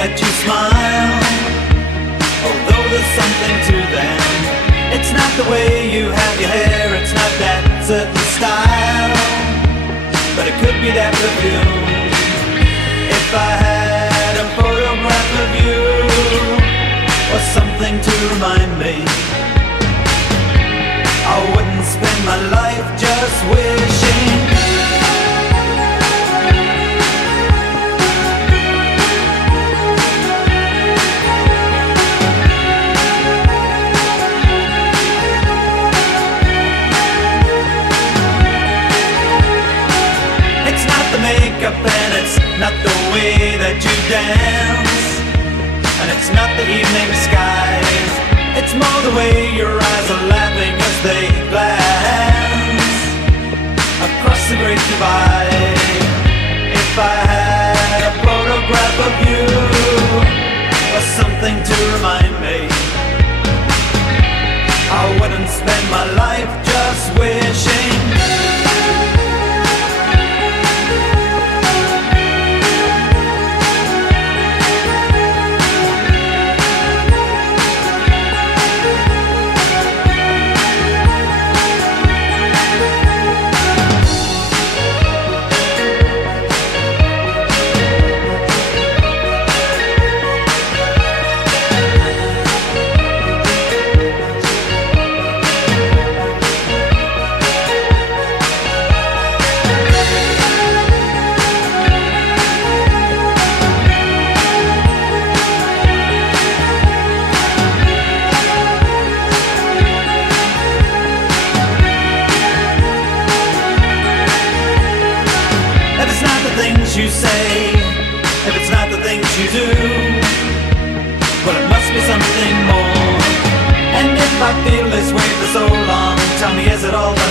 that you smile, although there's something to them. It's not the way you have your hair, it's not that certain style, but it could be that perfume. If I had a photograph of you, or something to remind me, I wouldn't spend my life just wishing. It's not the makeup and it's not the way that you dance, and it's not the evening skies, it's more the way your eyes are laughing as they glance across the great divide. If I had a photograph of you, or something to remind me, I wouldn't spend my life just wishing. You say, if it's not the things you do, well, it must be something more. And if I feel this way for so long, tell me, is it all that